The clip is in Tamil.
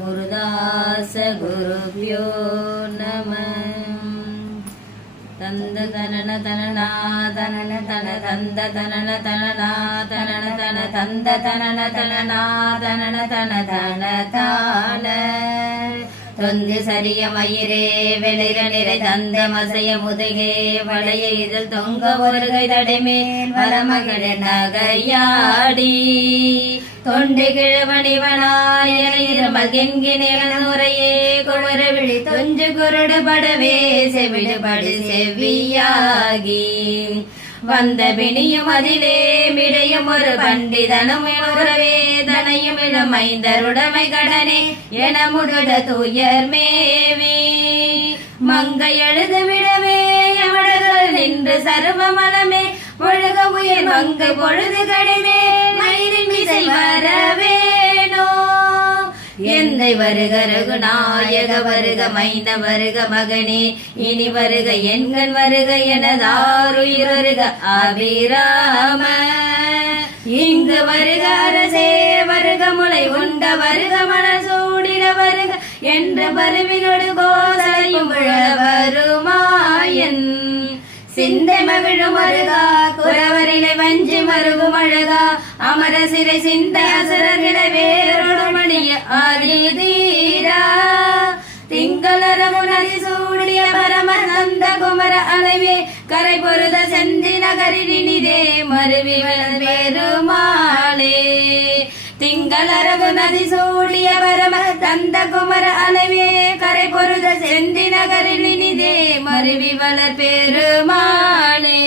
குருதாச குருப்யோ நம. தந்த தனன தனனா தனன தன தந்த தனன தனனா தனன தன தந்த தனன தனனா தனன தன தன தான தொந்து சரிய மயிரே வெளிர நிறை தந்த மசைய முதுகே வளைய இதில் தொங்க ஒருகை தடைமேல் வரமகிழ நகையாடி தொண்டு கிழவணிவனாய இருமல் கெங்கி நிறனுரையே குமர விழி தொஞ்சு குருடு படவே செவிடுபடு செவியாகி வந்த பிணியும் அதிலே மிடையும் ஒரு பண்டிதனும் உறவே தனையும் இடம் ஐந்தருடைமை கடனே என முடுட துயர் மேவி மங்கை எழுது விடவே எமடர்கள் நின்று சர்வ மலமே ஒழுக உயிர் மங்கை பொழுது கடிமே மயிரின் மிசை வரவேனோ எந்தை வருக ரகுநாயக வருக மைந்த வருக மகனே இனி வருக எண்கண் வருக எனதாருயிர் வருக அபிராம இங்கு வருக அரசே வருக முளை உண்ட வருக மலர் சூடிட வருக என்று பருவினோடு கோசலையும் வருமாயன் சிந்தை மகிழும் அருகா குறவரிலை வஞ்சி மருகும் அழகா அமர சிறை சிந்த அசரகிட வேறொடுமணிய ஆதிதீரா திங்களரமுனதி சூடிய பரமர் நந்த குமர அளவே கரை பொருத செந்தி நகரில் இனிதே மருவிவன் பெருமாளே திங்களரகு நதி சூடிய பரம தந்த குமர அளவே கரை பொருத செந்தி நகரில் இனிதே மருவி வளர் பெருமாளே.